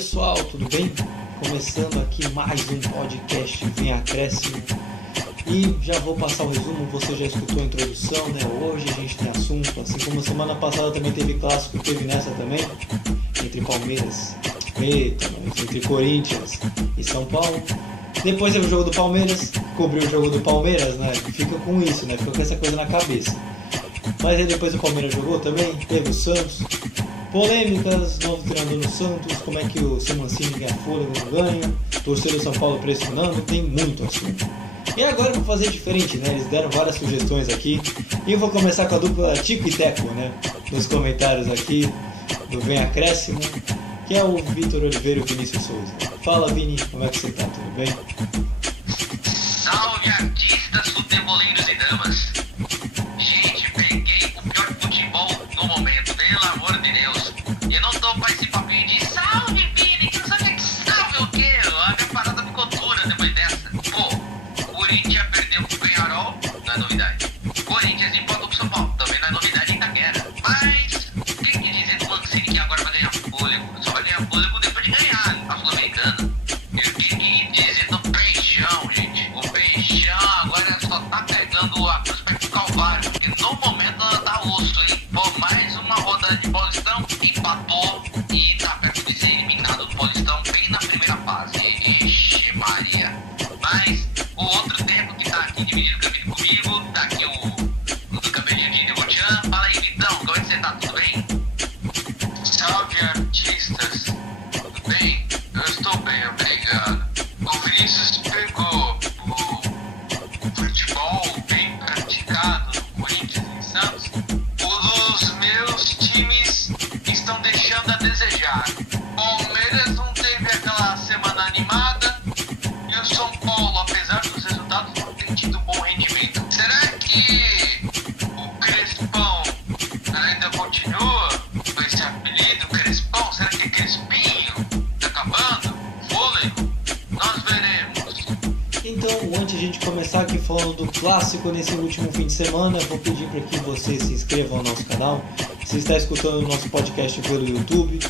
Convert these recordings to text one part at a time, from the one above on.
pessoal, tudo bem? Começando aqui mais um podcast Vem Acréscimo. E já vou passar o resumo, você já escutou a introdução, né? Hoje a gente tem assunto, assim como semana passada também teve clássico, teve nessa também, entre Palmeiras, entre Corinthians e São Paulo. Depois teve o jogo do Palmeiras, cobriu o jogo do Palmeiras, né? Fica com isso, né? Fica com essa coisa na cabeça. Mas aí depois o Palmeiras jogou também, teve o Santos. Polêmicas, novo treinador no Santos, como é que o seu Mancini ganha fôlego, não ganha, torcedor do São Paulo pressionando, tem muito assunto. E agora eu vou fazer diferente, né? Eles deram várias sugestões aqui. E eu vou começar com a dupla Tico e Teco, né? Nos comentários aqui do Vem Acréscimo, que é o Vitor Oliveira e o Vinícius Souza. Fala, Vini, como é que você tá? Tudo bem? Salve, artistas, futeboleiros e damas. Gente, peguei o pior futebol no momento, pelo amor de Deus. Eu não tô pra esse papinho de salve, Vini, que não sabe que salve o quê? A minha parada ficou dura depois dessa. Pô, Corinthians perdeu pro Penharol, não é novidade. Corinthians empatou pro São Paulo, também não é novidade em Itaquera. Mas, tem que dizer do Mancini que agora vai ganhar fôlego. Só vai ganhar fôlego depois de ganhar a Sul-Americana. Eu tenho que dizer do Peixão, gente. O Peixão agora só tá pegando a cruz pra Calvário, porque no momento tá osso, hein? Pô, mais uma rodada de Paulistão, empatou e tá perto de ser eliminado do Paulistão bem na primeira fase. Ixi, Maria. Mas o outro tempo que tá aqui dividindo o caminho comigo, tá aqui o do caminho de Botian. Fala aí, Vitão, como é que você tá? Tudo bem? Salve, artistas. Tudo bem? Eu estou bem, obrigado. O Vinícius pegou o futebol bem praticado no Corinthians e Santos. Os meus times estão deixando a desejar. Palmeiras não teve aquela semana animada e o São Paulo, apesar dos resultados, não tem tido bom rendimento. Será que o Crespão ainda continua com esse apelido, Crespão? Será que é Crespinho? Tá acabando? Fôlego? Nós veremos. Então, antes de a gente começar aqui falando do clássico nesse último fim de semana, eu vou pedir para que você se inscreva no nosso canal. Se está escutando o nosso podcast pelo YouTube,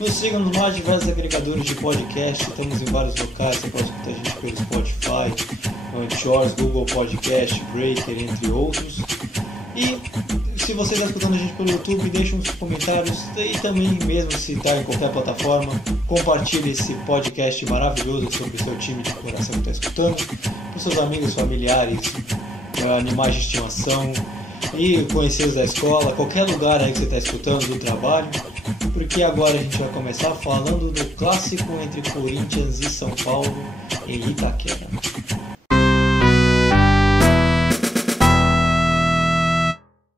nos sigam nos mais diversos agregadores de podcast. Estamos em vários locais, você pode escutar a gente pelo Spotify, Anchor, Google Podcast, Breaker, entre outros. E se você está escutando a gente pelo YouTube, deixe uns comentários e também, mesmo se está em qualquer plataforma, compartilhe esse podcast maravilhoso sobre o seu time de coração que está escutando, com seus amigos, familiares, animais de estimação e conhecidos da escola, qualquer lugar aí que você está escutando, do trabalho, porque agora a gente vai começar falando do clássico entre Corinthians e São Paulo em Itaquera. Não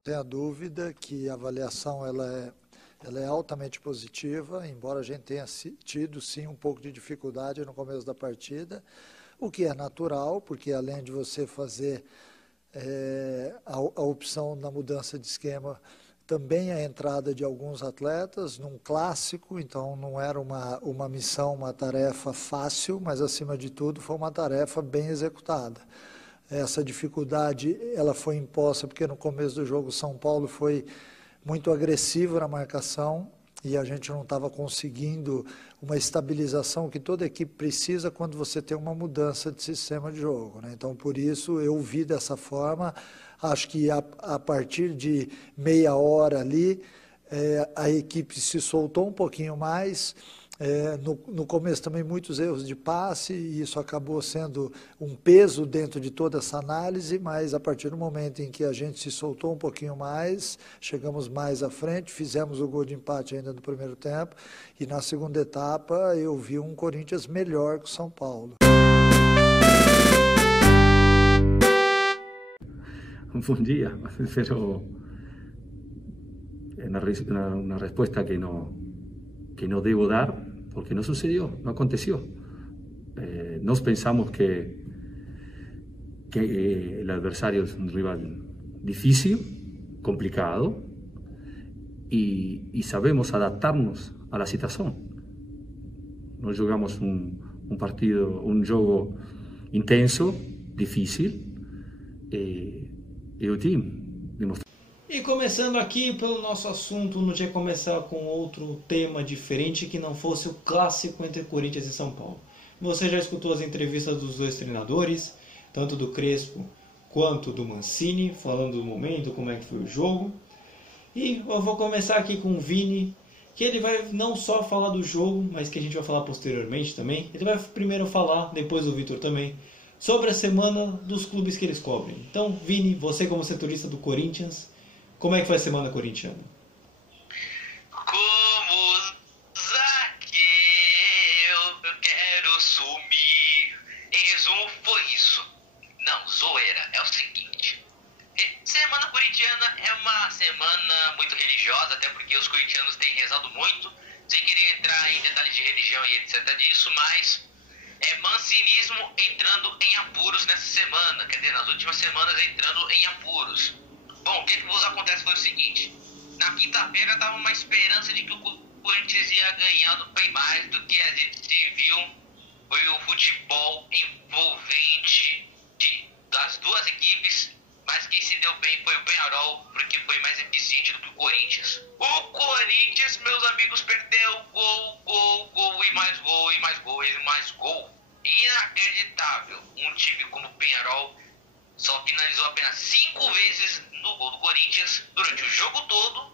tenha dúvida que a avaliação ela é altamente positiva, embora a gente tenha tido sim um pouco de dificuldade no começo da partida, o que é natural, porque além de você fazer a opção na mudança de esquema, também a entrada de alguns atletas num clássico, então não era uma missão, uma tarefa fácil, mas acima de tudo foi uma tarefa bem executada. Essa dificuldade ela foi imposta porque no começo do jogo São Paulo foi muito agressivo na marcação e a gente não estava conseguindo uma estabilização que toda equipe precisa quando você tem uma mudança de sistema de jogo, né? Então, por isso, eu vi dessa forma. Acho que a partir de meia hora ali, a equipe se soltou um pouquinho mais. No começo também muitos erros de passe e isso acabou sendo um peso dentro de toda essa análise, mas a partir do momento em que a gente se soltou um pouquinho mais, chegamos mais à frente, fizemos o gol de empate ainda no primeiro tempo e na segunda etapa eu vi um Corinthians melhor que o São Paulo. Buen día, pero una respuesta que no debo dar porque no sucedió, no aconteció. Nos pensamos que el adversario es un rival difícil, complicado y sabemos adaptarnos a la situación. No jugamos un partido, un juego intenso, difícil y el team demostró. E começando aqui pelo nosso assunto, não tinha que começar com outro tema diferente que não fosse o clássico entre Corinthians e São Paulo. Você já escutou as entrevistas dos dois treinadores, tanto do Crespo quanto do Mancini, falando do momento, como é que foi o jogo. E eu vou começar aqui com o Vini, que ele vai não só falar do jogo, mas que a gente vai falar posteriormente também. Ele vai primeiro falar, depois o Vitor também, sobre a semana dos clubes que eles cobrem. Então, Vini, você como setorista do Corinthians, como é que foi a semana corintiana? Como Zaqueu, eu quero sumir. Em resumo, foi isso. Não, zoeira. É o seguinte. Semana corintiana é uma semana muito religiosa, até porque os corintianos têm rezado muito. Sem querer entrar em detalhes de religião e etc disso, mas é mancinismo entrando em apuros nessa semana. Quer dizer, nas últimas semanas entrando em apuros. Bom, o que vos acontece foi o seguinte. Na quinta-feira estava uma esperança de que o Corinthians ia ganhar do bem mais do que a gente viu. Foi o futebol envolvente das duas equipes, mas quem se deu bem foi o Peñarol, porque foi mais eficiente do que o Corinthians. O Corinthians, meus amigos, perdeu gol e mais gol e mais gol e mais gol. Inacreditável. Um time como o Peñarol só finalizou apenas 5 vezes no gol do Corinthians durante o jogo todo.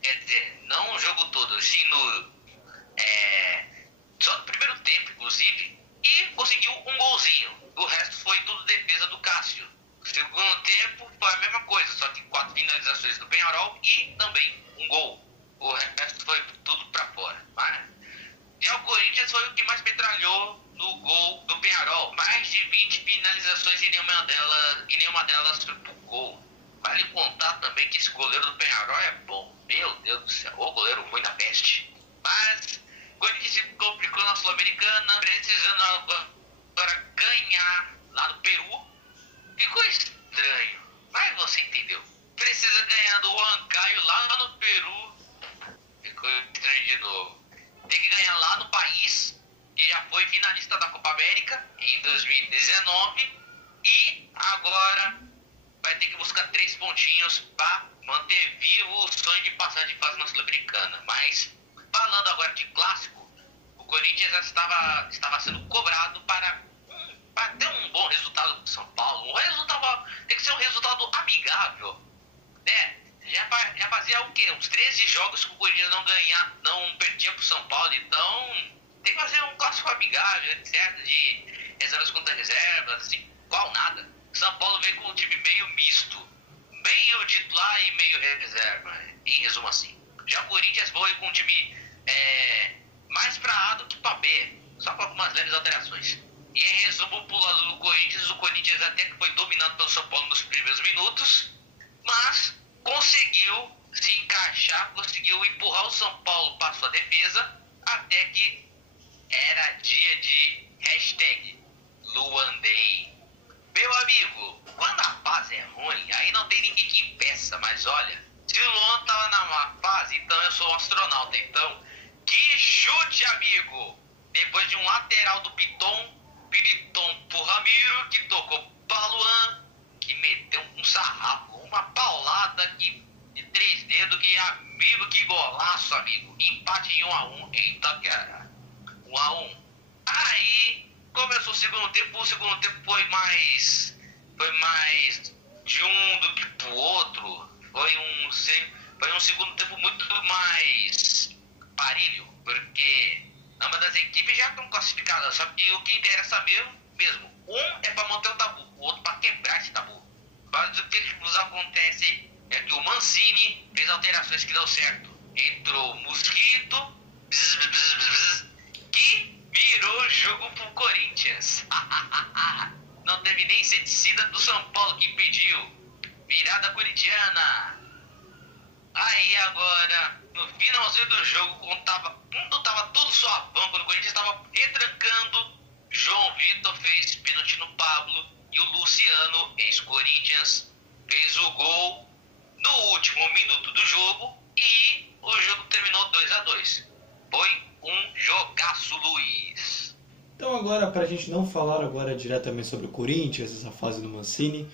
Quer dizer, não o jogo todo, sim só no primeiro tempo, inclusive. E conseguiu um golzinho. O resto foi tudo defesa do Cássio. No segundo tempo foi a mesma coisa, só que 4 finalizações do Peñarol e também um gol. O resto foi tudo pra fora. Mas já o Corinthians foi o que mais metralhou no gol do Peñarol. Mais de 20 finalizações e nenhuma delas foi pro gol. Vale contar também que esse goleiro do Peñarol é bom. Meu Deus do céu, o goleiro ruim da peste. Mas o Corinthians se complicou na Sul-Americana, precisando agora ganhar lá no Peru. Ficou estranho, mas você entendeu. Precisa ganhar do Huancayo lá no Peru. Ficou estranho de novo. Tem que ganhar lá no país, que já foi finalista da Copa América em 2019. E agora vai ter que buscar 3 pontinhos para manter vivo o sonho de passar de fase na Sul-Americana. Mas, falando agora de clássico, o Corinthians estava sendo cobrado para ter um bom resultado do São Paulo. Tem que ser um resultado amigável, né? Já fazia o quê? Uns 13 jogos que o Corinthians não perdia pro São Paulo. Então, tem que fazer um clássico amigável, etc. De reservas contra reservas, assim, qual nada. São Paulo veio com um time meio misto, meio titular e meio reserva, em resumo assim. Já o Corinthians foi com um time mais pra A do que pra B, só com algumas leves alterações. E em resumo, pro lado do Corinthians, o Corinthians até que foi dominado pelo São Paulo nos primeiros minutos, mas conseguiu se encaixar, conseguiu empurrar o São Paulo para sua defesa, até que era dia de #Luandei. Meu amigo, quando a fase é ruim, aí não tem ninguém que impeça, mas olha, se o Luan tava na má fase, então eu sou um astronauta, então, que chute, amigo! Depois de um lateral do Piton pro Ramiro, que tocou pra Luan, que meteu um sarrafo, uma paulada de 3 dedos, que amigo, que golaço, amigo. Empate em 1-1 em Itaquera. 1-1. Aí começou o segundo tempo foi mais de um do que pro outro. Foi um segundo tempo muito mais parelho, porque ambas das equipes já estão classificadas, só que o que interessa mesmo, um é para manter o tabu, o outro para quebrar esse tabu. Mas o que nos acontece é que o Mancini fez alterações que deu certo. Entrou o Mosquito, que virou o jogo pro Corinthians. Não teve nem inseticida do São Paulo que impediu. Virada corintiana. Aí agora, no finalzinho do jogo, quando tava tudo suavão, quando o Corinthians estava retrancando, João Vitor fez pênalti no Pablo e o Luciano, ex-Corinthians, fez o gol no último minuto do jogo e o jogo terminou 2-2. Foi um jogaço, Luiz. Então agora, para a gente não falar agora diretamente sobre o Corinthians, essa fase do Mancini,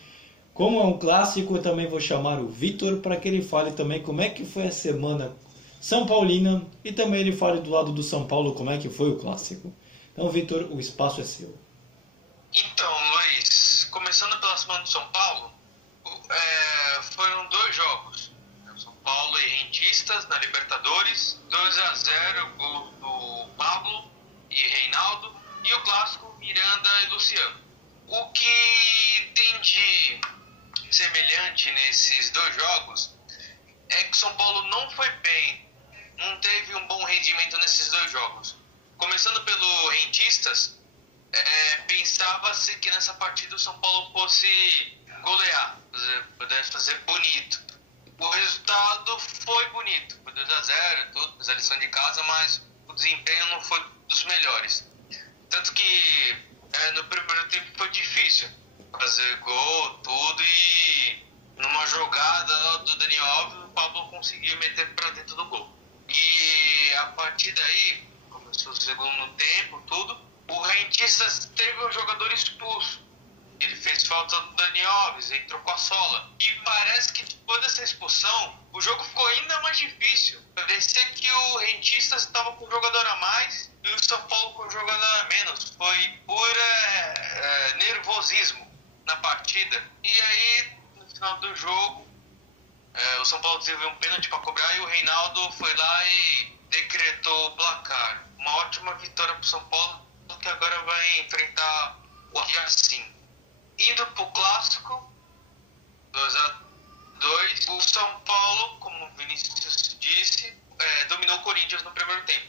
Como é um clássico, eu também vou chamar o Vitor para que ele fale também como é que foi a semana São Paulina e também ele fale do lado do São Paulo como é que foi o clássico. Então, Vitor, o espaço é seu. Então, Luiz, começando pela semana do São Paulo, foram 2 jogos. São Paulo e Rentistas na Libertadores, 2-0, gol do Pablo e Reinaldo, e o clássico Miranda e Luciano. O que tem de semelhante nesses 2 jogos é que São Paulo não foi bem, não teve um bom rendimento nesses 2 jogos. Começando pelo Rentistas, pensava-se que nessa partida o São Paulo fosse golear, pudesse fazer bonito. O resultado foi bonito, foi 2-0, tudo, fez a lição de casa, mas o desempenho não foi dos melhores. Tanto que no primeiro tempo foi difícil fazer gol, tudo, e numa jogada do Daniel Alves, o Pablo conseguiu meter para dentro do gol. E a partir daí, começou o segundo tempo, tudo, o Rentistas teve um jogador expulso. Ele fez falta do Daniel Alves, entrou com a sola. E parece que depois dessa expulsão, o jogo ficou ainda mais difícil. Parecia que o Rentistas estava com um jogador a mais e o São Paulo com um jogador a menos. Foi pura nervosismo na partida. E aí, no final do jogo, o São Paulo teve um pênalti para cobrar e o Reinaldo foi lá e decretou o placar. Uma ótima vitória para o São Paulo, que agora vai enfrentar o Racing. Indo para o clássico, 2-2, o São Paulo, como o Vinícius disse, dominou o Corinthians no primeiro tempo.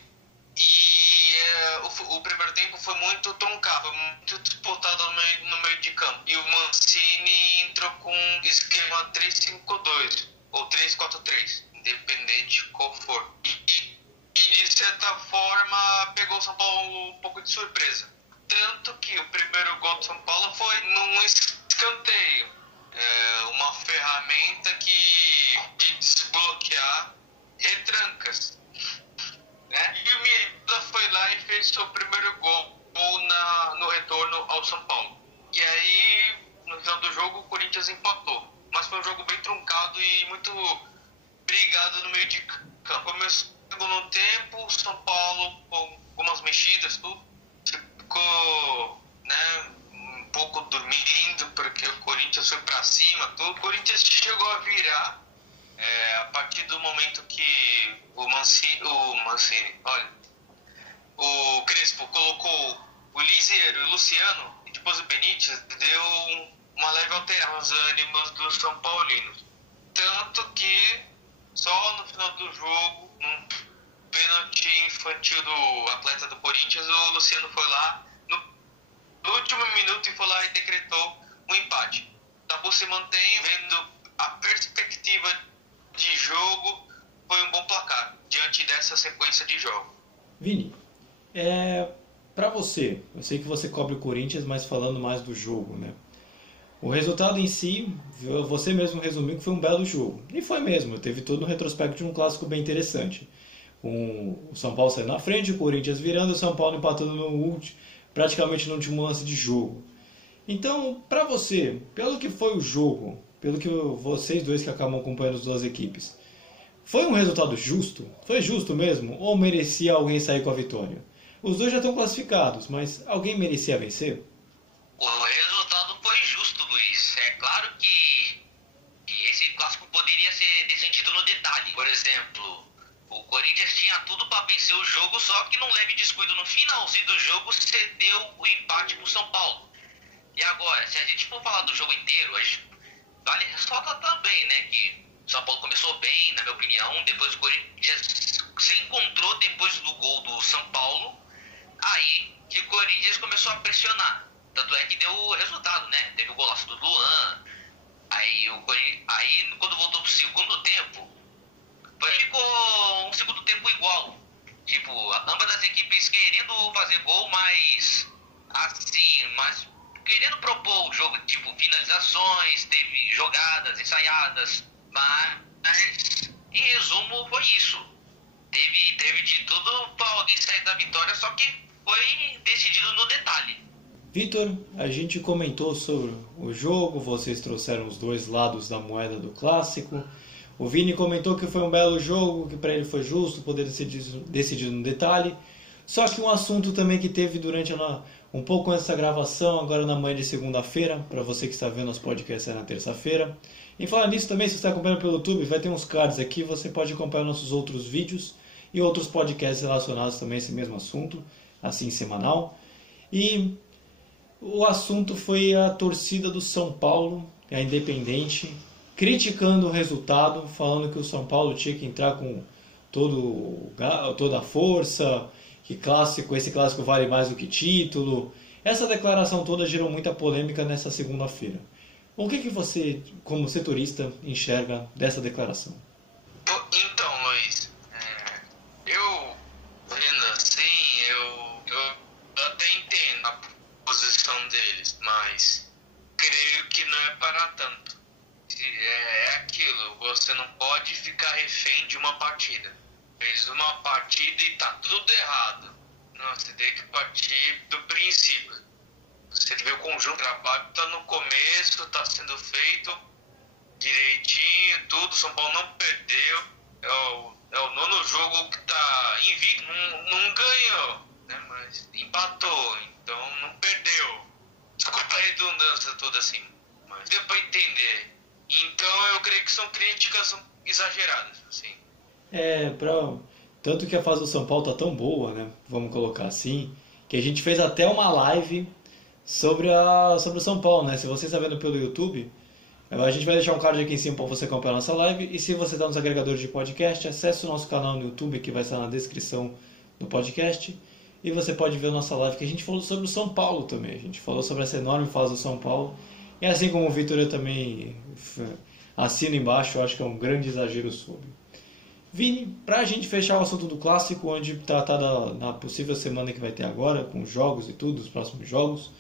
E o primeiro tempo foi muito truncado, foi muito disputado no meio de campo. E o Mancini entrou com um esquema 3-5-2 ou 3-4-3, independente qual for. E de certa forma pegou o São Paulo um pouco de surpresa. Tanto que o primeiro gol do São Paulo foi num escanteio, uma ferramenta de desbloquear retrancas, né? E o Miranda foi lá e fez seu primeiro gol no retorno ao São Paulo. E aí, no final do jogo, o Corinthians empatou. Mas foi um jogo bem truncado e muito brigado no meio de campo. Começou no segundo tempo, o São Paulo com algumas mexidas, tudo. Ficou, um pouco dormindo, porque o Corinthians foi pra cima, tudo. O Corinthians chegou a virar a partir do momento que o Crespo colocou o Lízier e o Luciano, e depois o Benítez, deu uma leve alteração nos ânimos dos São Paulinos. Tanto que só no final do jogo, num pênalti infantil do atleta do Corinthians, o Luciano foi lá no último minuto e foi lá e decretou um empate. Tabu se mantém, vendo a perspectiva de jogo, foi um bom placar diante dessa sequência de jogos. Vini, para você, eu sei que você cobre o Corinthians, mas falando mais do jogo, né? O resultado em si, você mesmo resumiu que foi um belo jogo. E foi mesmo, teve todo um retrospecto de um clássico bem interessante. O São Paulo saindo na frente, o Corinthians virando, o São Paulo empatando praticamente no último lance de jogo. Então, para você, pelo que foi o jogo, pelo que vocês dois que acabam acompanhando as duas equipes, foi um resultado justo? Foi justo mesmo? Ou merecia alguém sair com a vitória? Os dois já estão classificados, mas alguém merecia vencer? O resultado foi justo, Luiz. É claro que esse clássico poderia ser decidido no detalhe. Por exemplo, o Corinthians tinha tudo para vencer o jogo, só que num leve descuido no finalzinho do jogo cedeu o empate pro São Paulo. E agora, se a gente for falar do jogo inteiro, vale ressaltar também, né, que o São Paulo começou bem, na minha opinião, depois o Corinthians se encontrou depois do gol do São Paulo, aí que o Corinthians começou a pressionar. Tanto é que deu o resultado, né? Teve o golaço do Luan. Aí quando voltou pro segundo tempo, ficou um segundo tempo igual. Tipo, ambas as equipes querendo fazer gol, mas querendo propor o jogo, tipo, finalizações, teve jogadas ensaiadas, mas em resumo foi isso. Teve de tudo para alguém sair da vitória, só que foi decidido no detalhe. Vitor, a gente comentou sobre o jogo, vocês trouxeram os dois lados da moeda do clássico. O Vini comentou que foi um belo jogo, que para ele foi justo, poder ser decidido no detalhe. Só que um assunto também que teve durante um pouco antes da gravação, agora na manhã de segunda-feira, para você que está vendo os podcasts na terça-feira. E falar nisso também, se você está acompanhando pelo YouTube, vai ter uns cards aqui, você pode acompanhar nossos outros vídeos e outros podcasts relacionados também a esse mesmo assunto, assim semanal. E o assunto foi a torcida do São Paulo, a Independente, criticando o resultado, falando que o São Paulo tinha que entrar com toda a força, que esse clássico vale mais do que título. Essa declaração toda gerou muita polêmica nessa segunda-feira. O que você, como setorista, enxerga dessa declaração? Então, Luiz, eu vendo assim, eu até entendo a posição deles, mas creio que não é para tanto. É aquilo, você não pode ficar refém de uma partida. Fez uma partida e tá tudo errado. Não, você tem que partir do princípio. Você vê o conjunto de trabalho, tá no começo, tá sendo feito direitinho, tudo. São Paulo não perdeu. É o nono jogo que tá invicto. Não ganhou, né? Mas empatou, então não perdeu. Desculpa a redundância toda assim, mas deu pra entender. Então eu creio que são críticas exageradas, assim. Tanto que a fase do São Paulo tá tão boa, né? Vamos colocar assim, que a gente fez até uma live sobre o São Paulo, né? Se você está vendo pelo YouTube, a gente vai deixar um card aqui em cima para você acompanhar a nossa live. E se você está nos agregadores de podcast, acesse o nosso canal no YouTube, que vai estar na descrição do podcast. E você pode ver a nossa live, que a gente falou sobre o São Paulo também. A gente falou sobre essa enorme fase do São Paulo. E assim como o Vitor, eu também assino embaixo, eu acho que é um grande exagero sobre. Vini, para a gente fechar o assunto do clássico, onde tratar na possível semana que vai ter agora, com jogos e tudo, os próximos jogos,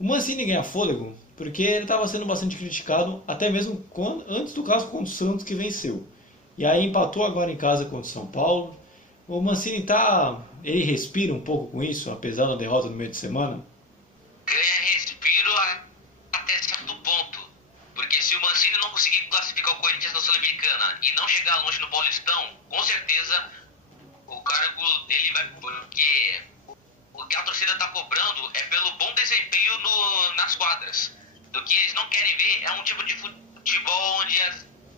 o Mancini ganha fôlego, porque ele estava sendo bastante criticado, até mesmo antes do clássico contra o Santos, que venceu. E aí empatou agora em casa contra o São Paulo. O Mancini ele respira um pouco com isso, apesar da derrota no meio de semana? Ganha respiro até certo ponto. Porque se o Mancini não conseguir classificar o Corinthians na Sul-Americana e não chegar longe no Paulistão, com certeza o cargo dele vai... Porque o que a torcida está cobrando é pelo bom desempenho nas quadras. Do que eles não querem ver é um tipo de futebol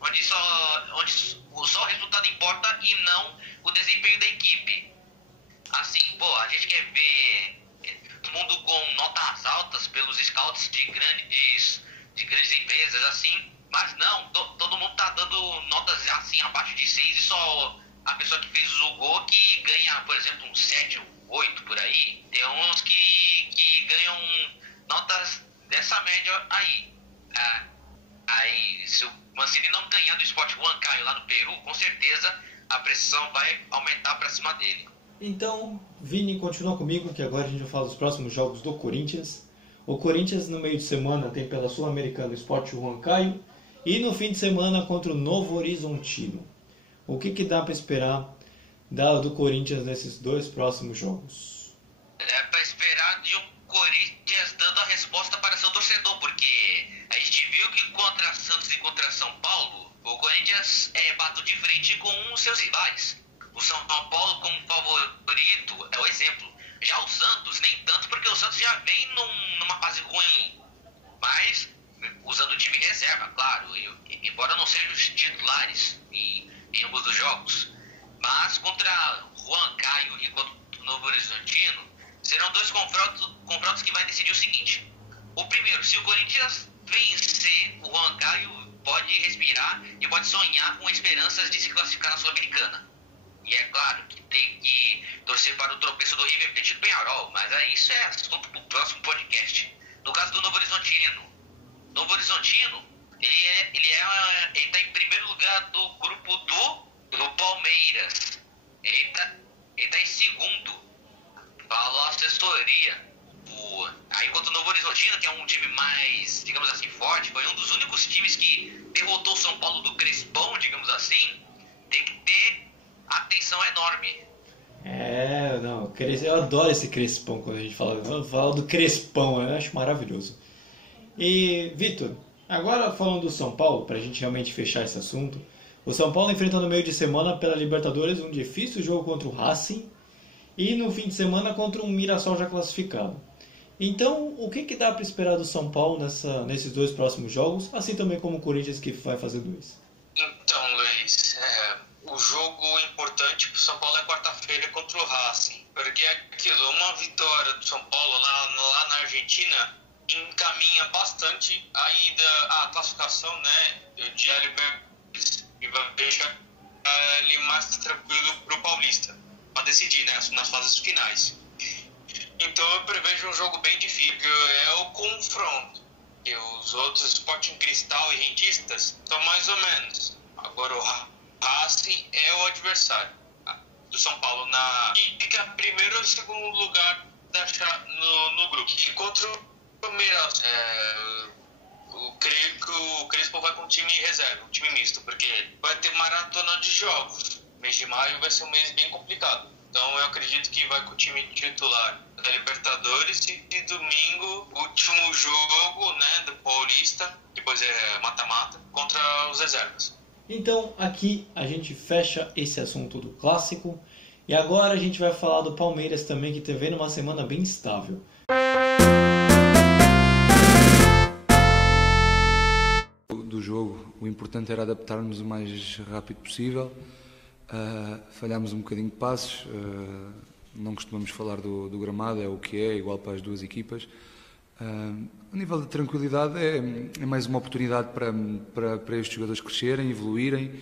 onde só o resultado importa e não o desempenho da equipe. Assim, a gente quer ver todo mundo com notas altas pelos scouts de grandes empresas, assim, mas não, todo mundo tá dando notas assim abaixo de 6 e só a pessoa que fez o gol que ganha, por exemplo, um 7 ou 8 por aí. Tem uns que ganham notas dessa média aí. Aí, se o Mancini não ganhar do Sport Huancayo lá no Peru, com certeza a pressão vai aumentar para cima dele. Então, Vini, continua comigo, que agora a gente vai falar dos próximos jogos do Corinthians. O Corinthians no meio de semana tem pela Sul-Americana o Sport Huancayo e no fim de semana contra o Novo Horizontino. O que dá para esperar do Corinthians nesses dois próximos jogos? É para esperar de um Corinthians dando a resposta para seu torcedor, porque a gente viu que contra Santos e contra São Paulo, o Corinthians bateu de frente com os seus rivais. O São Paulo como favorito é o exemplo. Já o Santos nem tanto, porque o Santos já vem numa fase ruim, mas usando o time reserva, claro, embora não sejam os titulares em ambos os jogos. Mas contra o Huancayo e contra o Novo Horizontino, serão dois confrontos que vai decidir o seguinte. O primeiro, se o Corinthians vencer o Huancayo, pode respirar e pode sonhar com esperanças de se classificar na Sul-Americana. E é claro que tem que torcer para o tropeço do River Plate do Peñarol, mas aí isso é assunto para o próximo podcast. No caso do Novo Horizontino, ele está em primeiro lugar do grupo do Palmeiras. Ele tá em segundo. Falou a assessoria. Aí contra o Novo Horizontino, que é um time mais, digamos assim, forte, foi um dos únicos times que derrotou o São Paulo do Crespão, digamos assim, tem que ter atenção enorme. não, eu adoro esse Crespão quando a gente fala do Crespão, eu acho maravilhoso. E, Vitor, agora falando do São Paulo, pra gente realmente fechar esse assunto, o São Paulo enfrenta no meio de semana pela Libertadores um difícil jogo contra o Racing e no fim de semana contra um Mirassol já classificado. Então, o que dá para esperar do São Paulo nesses dois próximos jogos, assim também como o Corinthians que vai fazer 2? Então, Luiz, o jogo importante para o São Paulo é quarta-feira contra o Racing, porque é aquilo, uma vitória do São Paulo lá na Argentina encaminha bastante a classificação, né, de Libertadores e vai deixar ele mais tranquilo para o Paulista, para decidir, né, nas fases finais. Então eu prevejo um jogo bem difícil, é o confronto. E os outros Sporting Cristal e Rentistas são mais ou menos. Agora o Racing é o adversário do São Paulo e fica primeiro ou segundo lugar no grupo. E contra o Palmeiras, eu creio que o Crespo vai com um time reserva, um time misto, porque vai ter maratona de jogos. Mês de maio vai ser um mês bem complicado. Então eu acredito que vai com o time titular da Libertadores e domingo, último jogo, né, do Paulista, depois é mata-mata, contra os reservas. Então aqui a gente fecha esse assunto do clássico e agora a gente vai falar do Palmeiras também, que teve uma semana bem estável. Do jogo, o importante era adaptarmos o mais rápido possível. Falhámos um bocadinho de passos, não costumamos falar do gramado, é o que é, igual para as duas equipas. A nível de tranquilidade é mais uma oportunidade para estes jogadores crescerem, evoluírem,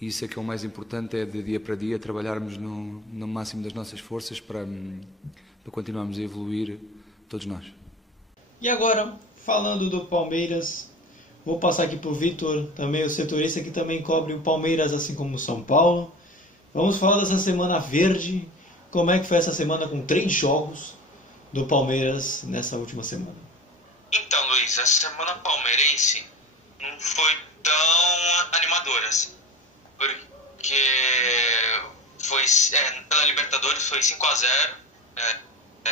e isso é que é o mais importante, é de dia para dia trabalharmos no máximo das nossas forças para continuarmos a evoluir todos nós. E agora, falando do Palmeiras, vou passar aqui para o Vitor, também o setorista que também cobre o Palmeiras, assim como o São Paulo. Vamos falar dessa semana verde, como é que foi essa semana com 3 jogos do Palmeiras nessa última semana. Então, Luiz, a semana palmeirense não foi tão animadora, assim, porque pela Libertadores foi 5-0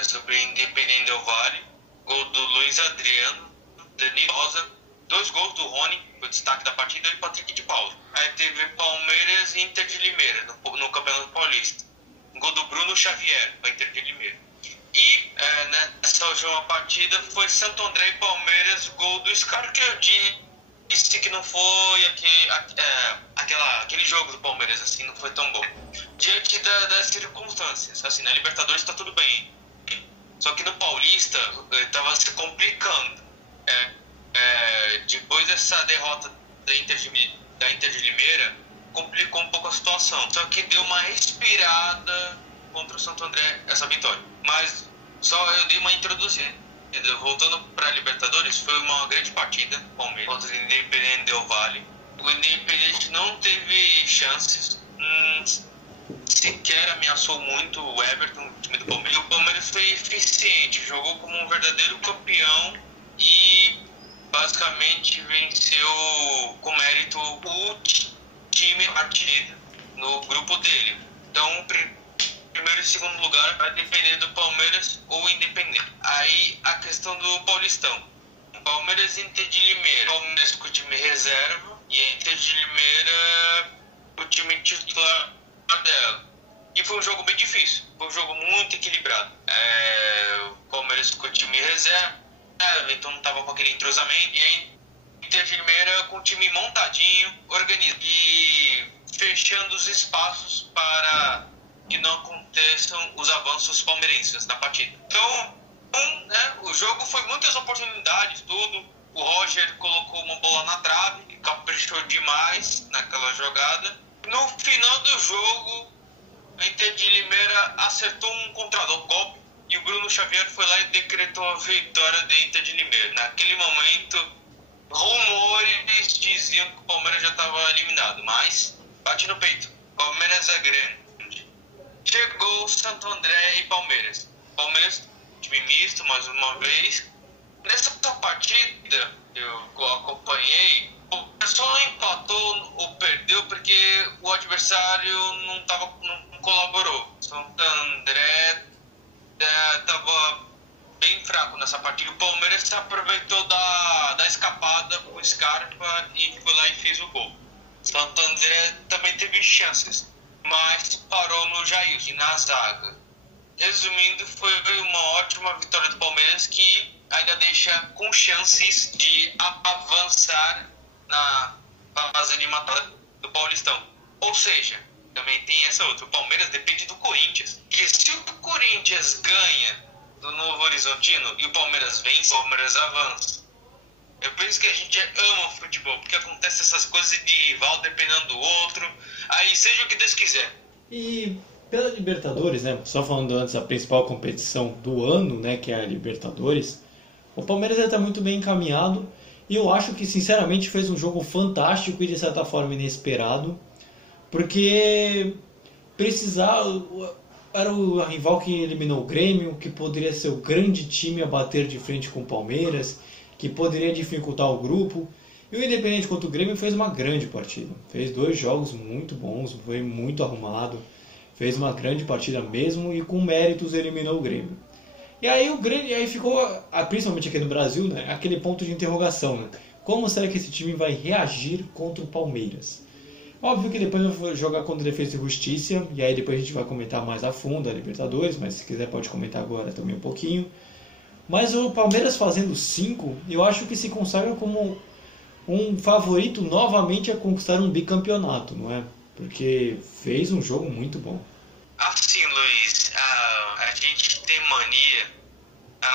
sobre o Independente Del Valle, gol do Luiz Adriano, Danilo Rosa, 2 gols do Rony, o destaque da partida, e Patrick de Paulo. Aí teve Palmeiras e Inter de Limeira, no Campeonato Paulista. Gol do Bruno Xavier, para Inter de Limeira. E nessa última partida foi Santo André e Palmeiras, gol do Scar, que eu disse que não foi aquele jogo do Palmeiras, assim, não foi tão bom. Diante das circunstâncias, assim, na Libertadores está tudo bem. Só que no Paulista estava se complicando. Depois dessa derrota da Inter de Limeira, complicou um pouco a situação. Só que deu uma respirada contra o Santo André, essa vitória. Mas só eu dei uma introduzida. Voltando para a Libertadores, foi uma grande partida, Palmeiras contra o Independente Del Valle. O Independente não teve chances, sequer ameaçou muito o Everton, o time do Palmeiras. E o Palmeiras foi eficiente, jogou como um verdadeiro campeão e basicamente venceu com mérito o time partida no grupo dele. Então, primeiro e segundo lugar vai depender do Palmeiras ou Independente. Aí a questão do Paulistão. Palmeiras e Inter de Limeira. Palmeiras com o time reserva e Inter de Limeira com o time titular dela. E foi um jogo bem difícil. Foi um jogo muito equilibrado. O Palmeiras com o time reserva, então não estava com aquele entrosamento. E aí Inter de Limeira com o time montadinho, organizado e fechando os espaços para que não aconteçam os avanços palmeirenses na partida. Então, o jogo foi muitas oportunidades, tudo. O Roger colocou uma bola na trave e caprichou demais naquela jogada. No final do jogo, a Inter de Limeira acertou um contra-golpe e o Bruno Xavier foi lá e decretou a vitória da Inter de Limeira. Naquele momento, rumores diziam que o Palmeiras já estava eliminado, mas bate no peito. Palmeiras é grande. Chegou Santo André e Palmeiras. Palmeiras, time misto, mais uma vez. Nessa partida, eu acompanhei, o pessoal empatou ou perdeu porque o adversário não colaborou. Santo André estava bem fraco nessa partida. O Palmeiras se aproveitou da escapada com o Scarpa e foi lá e fez o gol. Santo André também teve chances, mas parou no Jair e na zaga. Resumindo, foi uma ótima vitória do Palmeiras que ainda deixa com chances de avançar na fase eliminatória do Paulistão. Ou seja, também tem essa outra. O Palmeiras depende do Corinthians. Porque se o Corinthians ganha do Novo Horizontino e o Palmeiras vence, o Palmeiras avança. É por isso que a gente ama o futebol, porque acontece essas coisas de rival dependendo do outro. Aí seja o que Deus quiser. E pela Libertadores, né? Só falando antes, a principal competição do ano, né? Que é a Libertadores. O Palmeiras está muito bem encaminhado. E eu acho que, sinceramente, fez um jogo fantástico e, de certa forma, inesperado. Porque era o rival que eliminou o Grêmio, que poderia ser o grande time a bater de frente com o Palmeiras, que poderia dificultar o grupo. E o Independente contra o Grêmio fez uma grande partida. Fez 2 jogos muito bons, foi muito arrumado. Fez uma grande partida mesmo e com méritos eliminou o Grêmio. E aí ficou, principalmente aqui no Brasil, né, aquele ponto de interrogação. Né? Como será que esse time vai reagir contra o Palmeiras? Óbvio que depois eu vou jogar contra Defesa e Justiça, e aí depois a gente vai comentar mais a fundo a Libertadores, mas se quiser pode comentar agora também um pouquinho. Mas o Palmeiras fazendo 5, eu acho que se consagra como um favorito novamente a conquistar um bicampeonato, não é? Porque fez um jogo muito bom. Assim, Luiz, a gente tem mania,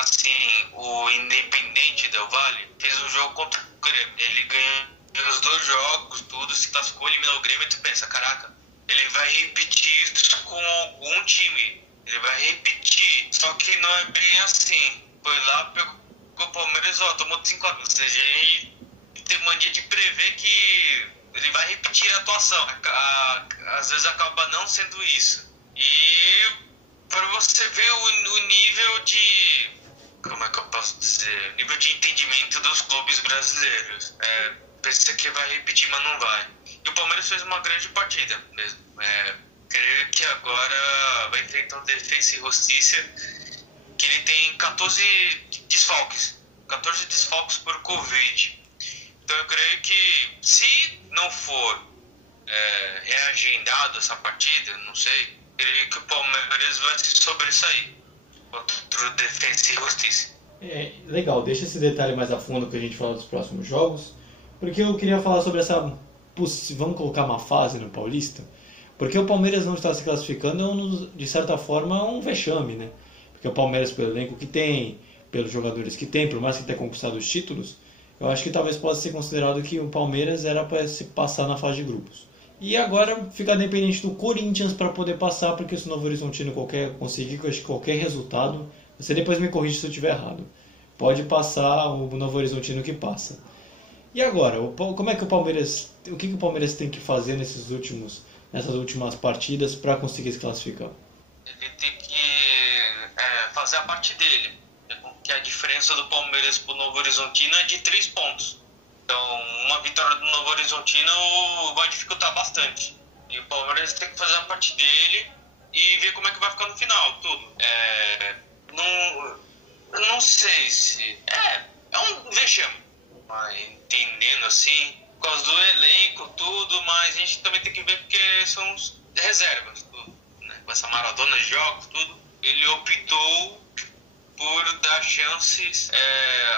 assim, o Independente Del Valle fez um jogo contra o Grêmio. Ele ganhou os 2 jogos, tudo, se classificou, eliminou o Grêmio, e tu pensa, caraca, ele vai repetir isso com algum time. Ele vai repetir. Só que não é bem assim. Foi lá, pegou o Palmeiras, tomou 5-1. Ou seja, ele tem mania de prever que ele vai repetir a atuação. Às vezes acaba não sendo isso. E para você ver o nível de... Como é que eu posso dizer? Nível de entendimento dos clubes brasileiros. Pensa que vai repetir, mas não vai. E o Palmeiras fez uma grande partida mesmo. Creio que agora vai enfrentar o Defensa e Justiça, que ele tem 14 desfalques. 14 desfalques por Covid. Então eu creio que se não for reagendado essa partida, não sei, creio que o Palmeiras vai se sobressair contra o Defensa e Justiça. Legal, deixa esse detalhe mais a fundo que a gente fala dos próximos jogos, porque eu queria falar sobre essa, vamos colocar uma fase no Paulista, porque o Palmeiras não está se classificando, de certa forma, é um vexame, né? Porque o Palmeiras, pelo elenco que tem, pelos jogadores que tem, por mais que tenha conquistado os títulos, eu acho que talvez possa ser considerado que o Palmeiras era para se passar na fase de grupos. E agora fica dependente do Corinthians para poder passar, porque se o Novo Horizontino conseguir qualquer resultado, você depois me corrige se eu estiver errado. Pode passar o Novo Horizontino que passa. E agora, como é que o que o Palmeiras tem que fazer nessas últimas partidas para conseguir se classificar? Ele tem que fazer a parte dele, que a diferença do Palmeiras para o Novo Horizontino é de 3 pontos. Então, uma vitória do Novo Horizontino vai dificultar bastante. E o Palmeiras tem que fazer a parte dele e ver como é que vai ficar no final, tudo. Não sei se... É um vexame, entendendo assim, por causa do elenco, tudo, mas a gente também tem que ver porque são reservas, tudo, né? Com essa maratona de jogos, tudo. Ele optou por dar chances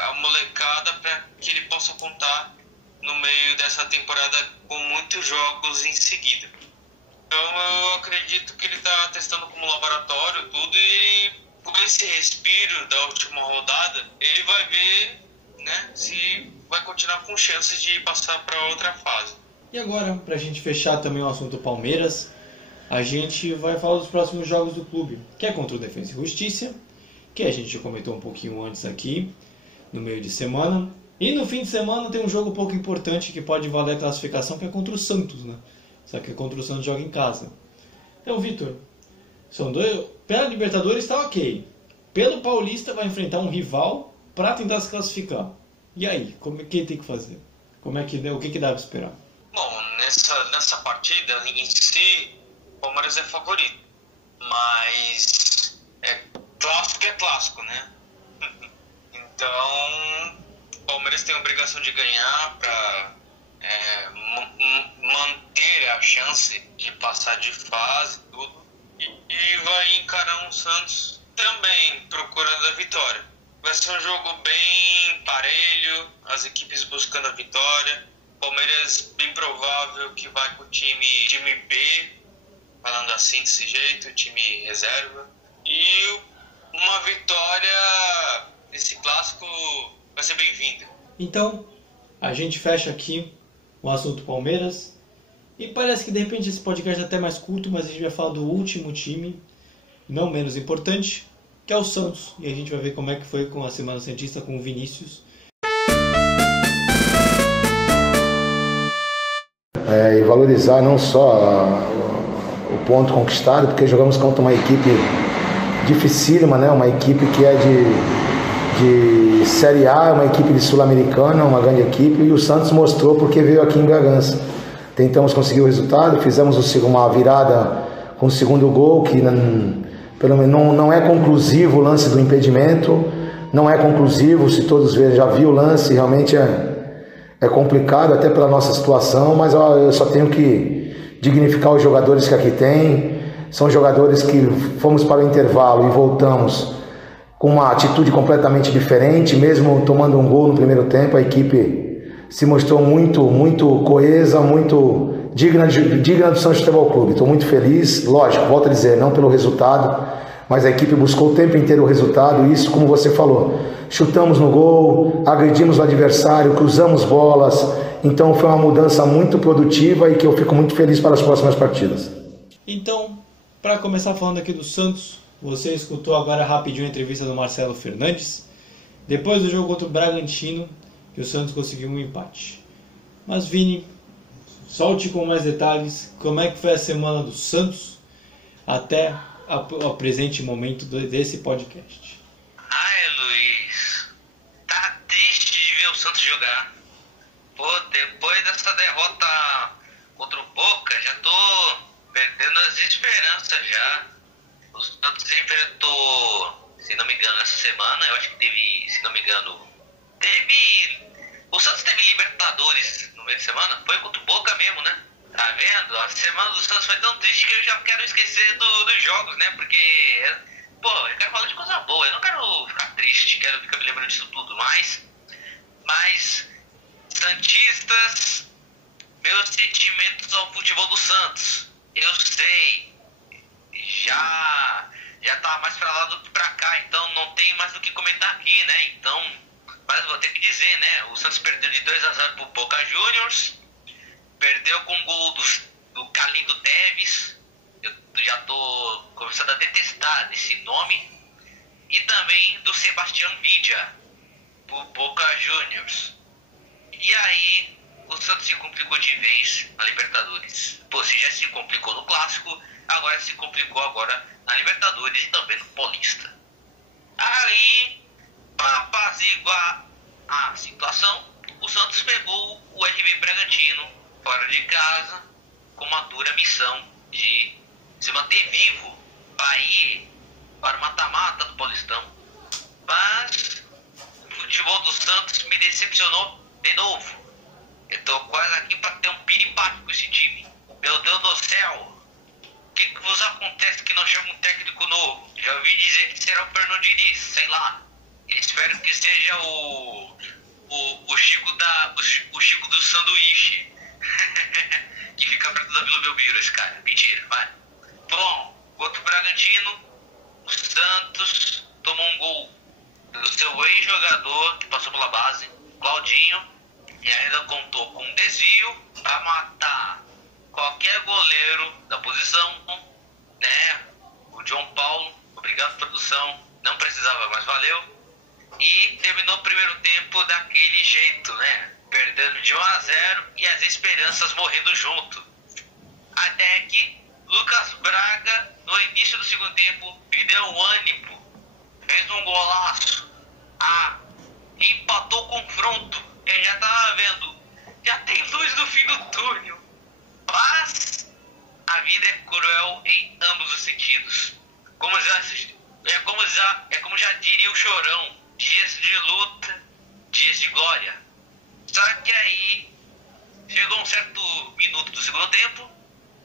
à molecada para que ele possa contar no meio dessa temporada com muitos jogos em seguida. Então eu acredito que ele está testando como laboratório tudo e com esse respiro da última rodada ele vai ver, né, se vai continuar com chances de passar para outra fase. E agora, para a gente fechar também o assunto Palmeiras, a gente vai falar dos próximos jogos do clube, que é contra o Defensa e Justiça, que a gente já comentou um pouquinho antes aqui, no meio de semana. E no fim de semana tem um jogo um pouco importante que pode valer a classificação, que é contra o Santos, né? Só que contra o Santos joga em casa. Então, Vitor, pela Libertadores está ok. Pelo Paulista vai enfrentar um rival para tentar se classificar. E aí, quem tem que fazer? O que dá para esperar? Bom, nessa partida em si, o Palmeiras é favorito, mas clássico é clássico, né? Então, o Palmeiras tem a obrigação de ganhar para manter a chance de passar de fase tudo, e vai encarar um Santos também procurando a vitória. Vai ser um jogo bem parelho, as equipes buscando a vitória. Palmeiras bem provável que vai com o time B, falando assim desse jeito, time reserva. E uma vitória nesse clássico vai ser bem-vinda. Então, a gente fecha aqui o assunto Palmeiras. E parece que de repente esse podcast é até mais curto, mas a gente vai falar do último time, não menos importante, que é o Santos. E a gente vai ver como é que foi com a Semana Santista com o Vinícius. E valorizar não só o ponto conquistado, porque jogamos contra uma equipe dificílima, né? Uma equipe que é de Série A, uma equipe de Sul-Americana, uma grande equipe, e o Santos mostrou porque veio aqui em Bragança. Tentamos conseguir o resultado, fizemos uma virada com o segundo gol, que pelo menos não é conclusivo o lance do impedimento, não é conclusivo, se todos já viram o lance, realmente é complicado até pela nossa situação, mas eu só tenho que dignificar os jogadores que aqui tem. São jogadores que fomos para o intervalo e voltamos com uma atitude completamente diferente, mesmo tomando um gol no primeiro tempo. A equipe se mostrou muito coesa, muito digna do Santos Futebol Clube. Estou muito feliz, lógico, volto a dizer, não pelo resultado, mas a equipe buscou o tempo inteiro o resultado, e isso, como você falou, chutamos no gol, agredimos o adversário, cruzamos bolas, então foi uma mudança muito produtiva e que eu fico muito feliz para as próximas partidas. Então, para começar falando aqui do Santos, você escutou agora rapidinho a entrevista do Marcelo Fernandes, depois do jogo contra o Bragantino, que o Santos conseguiu um empate. Mas Vini, solte com mais detalhes como é que foi a semana do Santos até o presente momento desse podcast. Ai, Luiz, tá triste de ver o Santos jogar. Pô, depois dessa derrota contra o Boca, já tô perdendo as esperanças já. O Santos enfrentou, se não me engano, essa semana, eu acho que teve, se não me engano, o Santos teve Libertadores no meio de semana, foi contra o Boca mesmo, né? Tá vendo? A semana do Santos foi tão triste que eu já quero esquecer dos jogos, né? Porque, pô, eu quero falar de coisa boa, eu não quero ficar triste, quero ficar me lembrando disso tudo, mas santistas, meus sentimentos ao futebol do Santos, eu sei, já tá mais pra lá do que pra cá, então não tem mais o que comentar aqui, né? Então, mas vou ter que dizer, né? O Santos perdeu de 2-0 pro Boca Juniors, perdeu com o gol do Carlinhos Teves, eu já tô começando a detestar esse nome, e também do Sebastião Vidia, pro Boca Juniors. E aí, o Santos se complicou de vez na Libertadores. Pô, se já se complicou no Clássico, agora se complicou agora na Libertadores e também no Paulista. Aí, para apaziguar a situação, o Santos pegou o RB Bragantino fora de casa com uma dura missão de se manter vivo para ir para o mata-mata do Paulistão. Mas o futebol do Santos me decepcionou de novo. Eu tô quase aqui para ter um piripaque com esse time. Meu Deus do céu! O que vos acontece que não chama um técnico novo? Já ouvi dizer que será o Fernando Diniz, sei lá. Espero que seja o Chico do sanduíche. Que fica perto da Vila Belmiro, esse cara. Mentira, vai. Bom, contra o Bragantino, o Santos tomou um gol do seu ex-jogador que passou pela base, Claudinho, e ainda contou com um desvio para matar qualquer goleiro da posição, né? O João Paulo, obrigado produção, não precisava, mas valeu. E terminou o primeiro tempo daquele jeito, né? Perdendo de 1-0 e as esperanças morrendo junto. Até que Lucas Braga, no início do segundo tempo, me deu um ânimo, fez um golaço, empatou o confronto. Eu já tava vendo, já tem luz no fim do túnel. Mas a vida é cruel cruel em ambos os sentidos. Como já diria o Chorão, dias de luta, dias de glória. Só que aí chegou um certo minuto do segundo tempo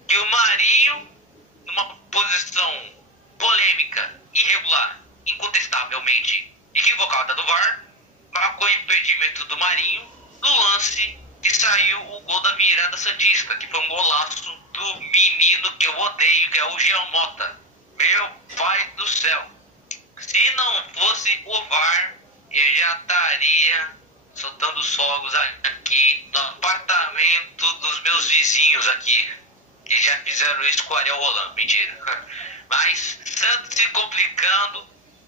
que o Marinho, numa posição polêmica, irregular, incontestavelmente equivocada do VAR, marcou o impedimento do Marinho no lance que saiu o gol da virada santista, que foi um golaço do menino que eu odeio, que é o Jean Mota. Meu pai do céu, se não fosse o VAR, eu já estaria soltando fogos aqui no apartamento dos meus vizinhos aqui, que já fizeram isso com o Ariel Roland. Mentira. Mas Santos se complicando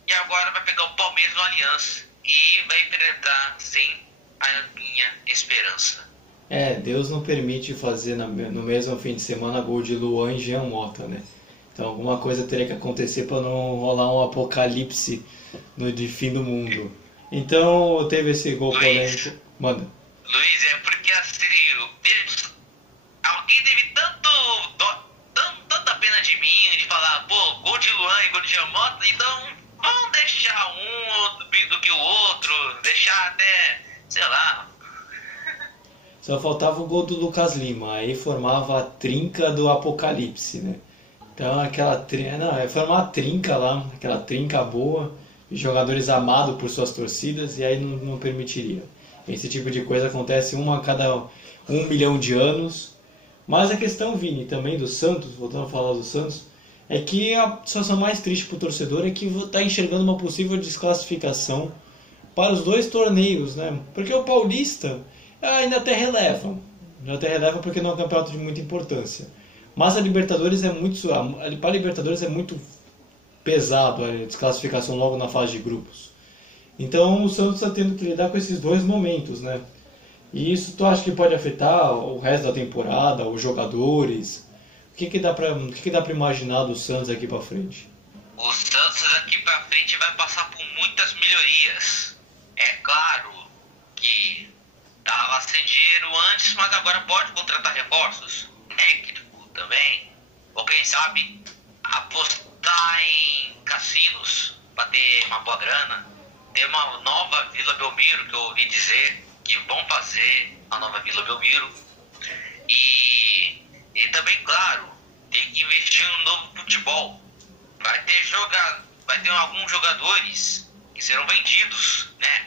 e agora vai pegar o Palmeiras no Aliança e vai enfrentar sem a minha esperança. Deus não permite fazer no mesmo fim de semana gol de Luan e Jean Mota, né? Então alguma coisa teria que acontecer para não rolar um apocalipse de fim do mundo. Então teve esse gol polêmico. Manda. Luiz, é porque assim, alguém teve tanta pena de mim, de falar, pô, gol de Luan e gol de Jean Mota, então vamos deixar um do que o outro, deixar até, sei lá. Só faltava o gol do Lucas Lima, aí formava a trinca do apocalipse, né? Então formar uma trinca lá, aquela trinca boa, jogadores amados por suas torcidas, e aí não permitiria. Esse tipo de coisa acontece uma a cada 1 milhão de anos. Mas a questão, Vini, também do Santos, voltando a falar do Santos, é que a situação mais triste para o torcedor é que está enxergando uma possível desclassificação para os 2 torneios, né? Porque o Paulista ainda até releva porque não é um campeonato de muita importância. Mas a Libertadores para a Libertadores é muito pesado a desclassificação logo na fase de grupos. Então o Santos está tendo que lidar com esses 2 momentos, né? E isso tu acha que pode afetar o resto da temporada, os jogadores? O que dá para imaginar do Santos aqui para frente? O Santos aqui para frente vai passar por muitas melhorias. É claro que estava sem dinheiro antes, mas agora pode contratar reforços. Técnico também. Ou quem sabe apostar em cassinos para ter uma boa grana. Ter uma nova Vila Belmiro, que eu ouvi dizer que vão fazer a nova Vila Belmiro. E também, claro, tem que investir no novo futebol. Vai ter alguns jogadores que serão vendidos, né?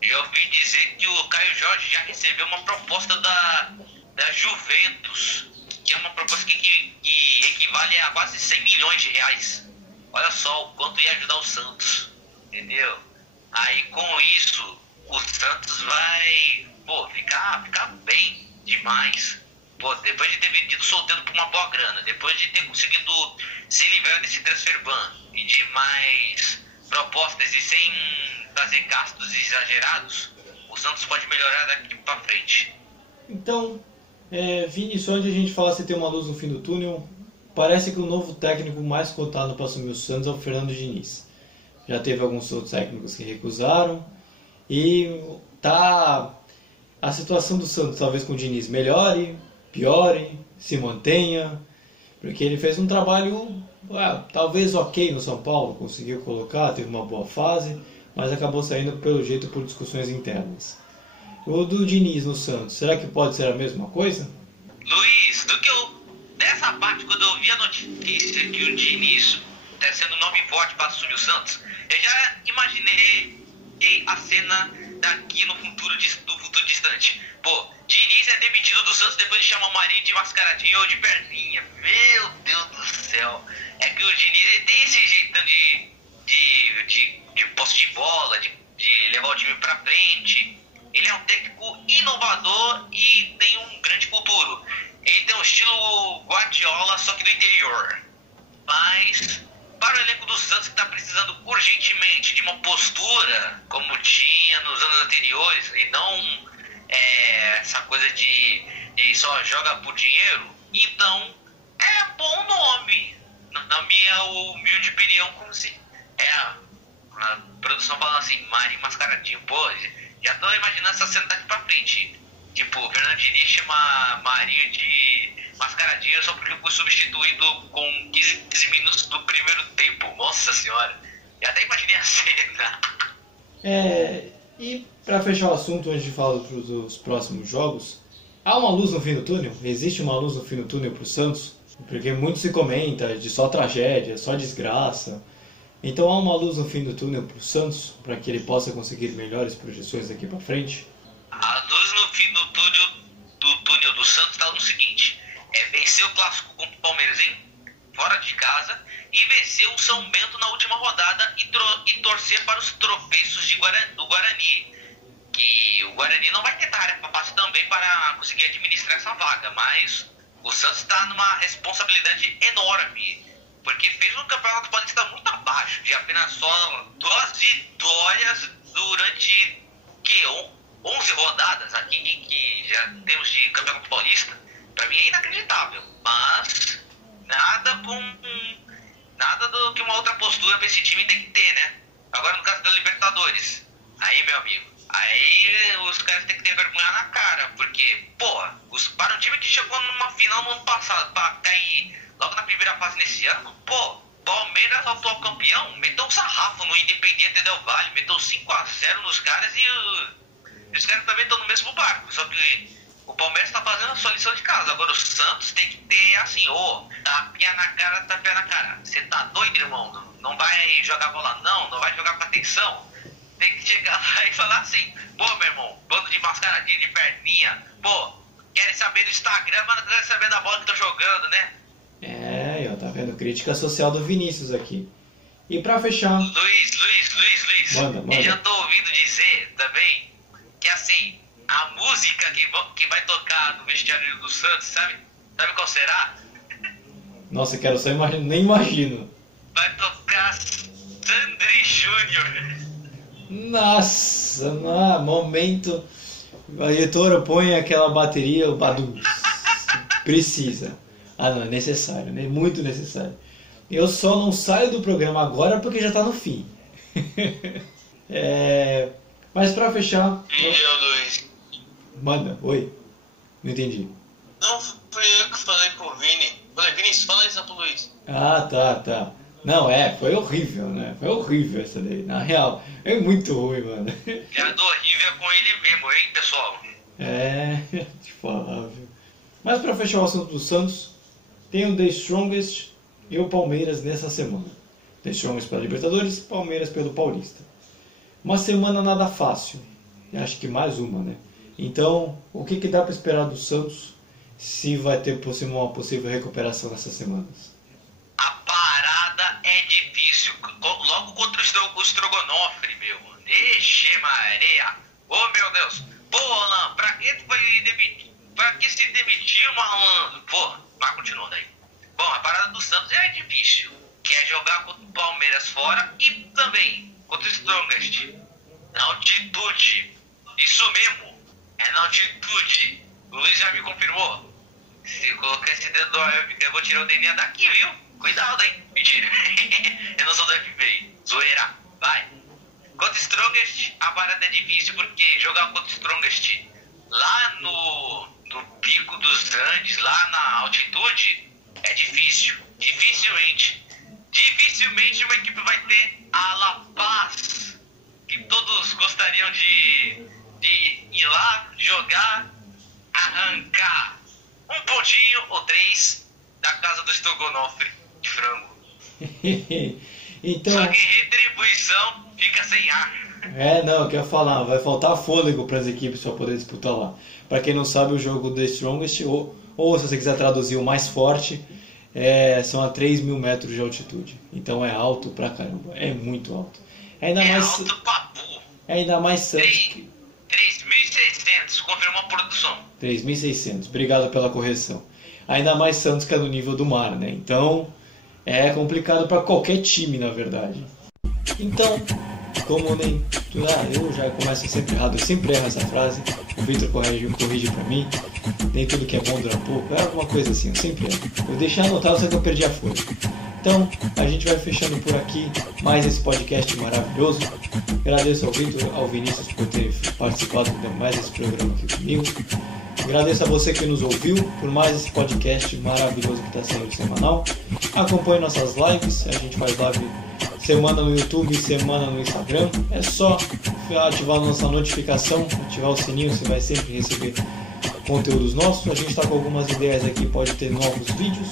Eu ouvi dizer que o Caio Jorge já recebeu uma proposta da Juventus, que é uma proposta que equivale a quase 100 milhões de reais. Olha só o quanto ia ajudar o Santos, entendeu? Aí com isso o Santos vai ficar bem demais. Depois de ter vendido solteiro por uma boa grana, depois de ter conseguido se livrar desse transfer ban e de mais propostas e sem fazer gastos exagerados, o Santos pode melhorar daqui para frente. Então, Vini, só onde a gente fala se tem uma luz no fim do túnel, parece que o novo técnico mais cotado para assumir o Santos é o Fernando Diniz. Já teve alguns outros técnicos que recusaram e a situação do Santos talvez com o Diniz melhore, piore, se mantenha, porque ele fez um trabalho talvez ok no São Paulo, conseguiu colocar, teve uma boa fase, mas acabou saindo pelo jeito por discussões internas. O do Diniz no Santos, será que pode ser a mesma coisa? Luiz, dessa parte, quando eu vi a notícia que o Diniz está sendo nome forte para assumir o Santos, eu já imaginei a cena daqui no futuro distante. Diniz é demitido do Santos depois de chamar o Marinho de mascaradinho ou de perninha. Meu Deus do céu. É que o Diniz ele tem esse jeitão de posse de bola, de levar o time pra frente. Ele é um técnico inovador e tem um grande futuro. Ele tem um estilo Guardiola, só que do interior. Mas para o elenco do Santos, que está precisando urgentemente de uma postura como tinha nos anos anteriores, e não essa coisa de só joga por dinheiro, então é bom nome, na minha humilde opinião, como se a produção falando assim, Marinho mascaradinho. Já tô imaginando essa cena daqui pra frente, tipo, o Fernando Diniz chama Marinho mascaradinho só porque eu fui substituído com 15 minutos do primeiro tempo. Nossa senhora, eu até imaginei a cena. E para fechar o assunto, antes de falar dos próximos jogos, há uma luz no fim do túnel? Existe uma luz no fim do túnel para o Santos? Porque muito se comenta de só tragédia, só desgraça. Então há uma luz no fim do túnel para o Santos, para que ele possa conseguir melhores projeções daqui para frente? A luz no fim do túnel do Santos está no seguinte: é vencer o clássico contra o Palmeiras fora de casa e vencer o São Bento na última rodada e torcer para os tropeços do Guarani. Que o Guarani não vai ter tarefa fácil também para conseguir administrar essa vaga, mas o Santos está numa responsabilidade enorme, porque fez um campeonato paulista muito abaixo, de apenas só 2 vitórias durante 11 rodadas aqui que já temos de campeonato paulista. Para mim é inacreditável, mas nada do que uma outra postura para esse time tem que ter, né? Agora no caso da Libertadores, aí meu amigo, aí os caras têm que ter vergonha na cara, porque, para um time que chegou numa final no ano passado, para cair logo na primeira fase nesse ano, Palmeiras, atual campeão, meteu um sarrafo no Independiente Del Valle, meteu 5-0 nos caras e os caras também estão no mesmo barco, só que o Palmeiras está fazendo a sua lição de casa. Agora o Santos tem que ter assim, tapinha na cara. Você tá doido, irmão? Não vai jogar bola não vai jogar com atenção. Tem que chegar lá e falar assim: meu irmão, bando de mascaradinha, de perninha, querem saber do Instagram, mas não querem saber da bola que tô jogando, né? Tá vendo? Crítica social do Vinícius aqui. E pra fechar... Luiz. Manda. Eu já tô ouvindo dizer também que assim, a música que vai tocar no vestiário do Santos, sabe qual será? Nossa, eu quero só imaginar, nem imagino. Vai tocar Sandy Júnior. Nossa, momento. A editora põe aquela bateria, o badum. Precisa. Não, é necessário, né? Muito necessário. Eu só não saio do programa agora porque já tá no fim. Mas pra fechar... Luiz. Manda, oi. Não entendi. Não, fui eu que falei pro Vini. Falei, Vinícius, fala isso pro Luiz. Tá. Não, foi horrível, né? Foi horrível essa daí. Na real, é muito ruim, mano. Piada horrível com ele mesmo, hein, pessoal? Te falar, viu? Mas pra fechar o assunto do Santos, tem o The Strongest e o Palmeiras nessa semana. The Strongest pela Libertadores, Palmeiras pelo Paulista. Uma semana nada fácil. Eu acho que mais uma, né? Então, o que dá pra esperar do Santos se vai ter uma possível recuperação nessas semanas? A parada é difícil. Logo contra o Strogonoff, meu. Ixi, Maria. Meu Deus. Alan, pra que tu foi demitir? Pra que se demitiu, malandro? Mas continua daí. Bom, a parada do Santos é difícil. Que é jogar contra o Palmeiras fora e também contra o Strongest. Na altitude. Isso mesmo. É na altitude. O Luiz já me confirmou. Se colocar esse dedo do webcam, eu vou tirar o DNA daqui, viu? Cuidado, hein? Mentira. Eu não sou do FBI. Zoeira. Vai. Contra o Strongest, a parada é difícil, porque jogar contra o Strongest lá no pico dos Andes, lá na altitude, é difícil. Dificilmente uma equipe vai ter a La Paz, que todos gostariam de ir lá, jogar, arrancar um pontinho ou 3 da casa do Strogonoff de frango. Então... Só que retribuição fica sem ar. Eu quero falar, vai faltar fôlego para as equipes para poder disputar lá. Para quem não sabe, o jogo The Strongest, ou se você quiser traduzir o mais forte, são a 3.000 metros de altitude. Então é alto pra caramba, é muito alto. Alto papu. Ainda mais Santos. 3.600, confirmou a produção. 3.600, obrigado pela correção. Ainda mais Santos, que é no nível do mar, né? Então é complicado para qualquer time, na verdade. Então, como nem... eu já começo sempre errado, eu sempre erro essa frase. O Victor corrige pra mim. Nem tudo que é bom dura pouco. É alguma coisa assim, eu sempre erro. Eu deixei anotado, só que eu perdi a folha. Então, a gente vai fechando por aqui mais esse podcast maravilhoso. Agradeço ao Victor, ao Vinícius por ter participado de mais esse programa aqui comigo. Agradeço a você que nos ouviu por mais esse podcast maravilhoso que está sendo semanal. Acompanhe nossas lives, a gente faz live semana no YouTube, semana no Instagram. É só ativar a nossa notificação, ativar o sininho, você vai sempre receber conteúdos nossos. A gente está com algumas ideias aqui, pode ter novos vídeos.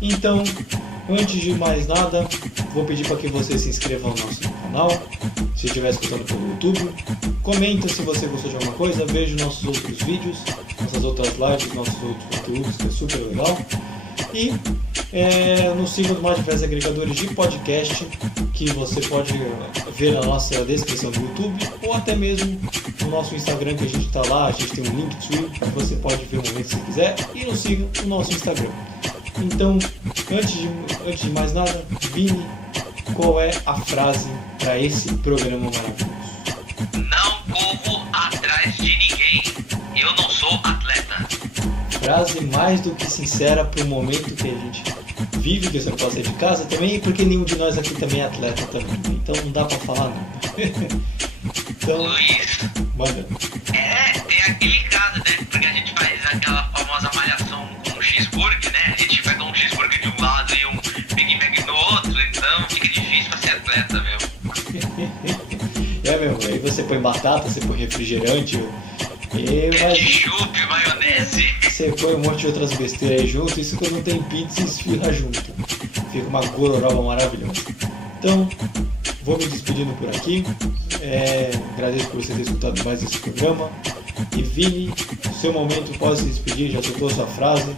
Então, antes de mais nada, vou pedir para que você se inscreva no nosso canal, se estiver escutando pelo YouTube. Comenta se você gostou de alguma coisa, veja nossos outros vídeos, nossas outras lives, nossos outros conteúdos, que é super legal. E nos siga nos mais diversos agregadores de podcast, que você pode ver na nossa descrição do YouTube, ou até mesmo no nosso Instagram, que a gente está lá, a gente tem um Linktree, que você pode ver o momento que você quiser, e nos siga no nosso Instagram. Então, antes de mais nada, Vini, qual é a frase para esse programa maravilhoso? Não corro atrás de ninguém. Eu não sou atleta. Frase mais do que sincera para o momento que a gente vive, que você não pode sair de casa também, porque nenhum de nós aqui também é atleta também. Então não dá para falar nada. Então, Luiz, manda. tem aquele caso, né? Porque a gente faz aquela famosa malhação com um cheeseburger, né? A gente pega um cheeseburger de um lado e um Big Mac no outro, então fica difícil pra ser atleta, meu. Meu, aí você põe batata, você põe refrigerante, ketchup, maionese. Você põe um monte de outras besteiras aí junto, isso quando não tem pizza e esfirra junto. Fica uma gororoba maravilhosa. Então, vou me despedindo por aqui. Agradeço por você ter escutado mais esse programa. E Vini, no seu momento pode se despedir, já soltou sua frase.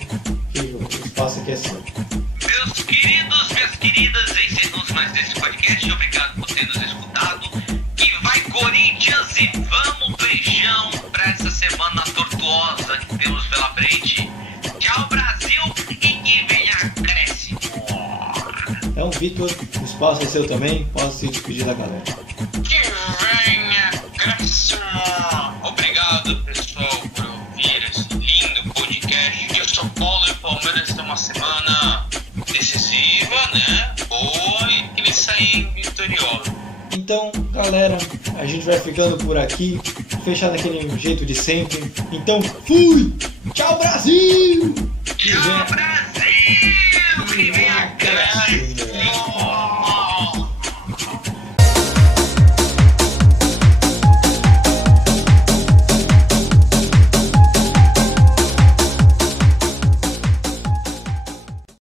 O espaço aqui é seu. Meus queridos, minhas queridas, encerramos mais desse podcast. Obrigado por ter nos escutado. Que vai Corinthians e vamos beijão pra essa semana tortuosa que temos pela frente. Tchau, Brasil, e que venha acréscimo. Então, Vitor, o espaço é seu também, pode se despedir da galera. Que venha acréscimo. Obrigado, pessoal, por ouvir esse lindo podcast. Eu sou Paulo e o Palmeiras tem uma semana decisiva, né? Boa, e que eles saem vitoriosos. Então, galera, a gente vai ficando por aqui, fechar daquele jeito de sempre. Então, fui! Tchau, Brasil!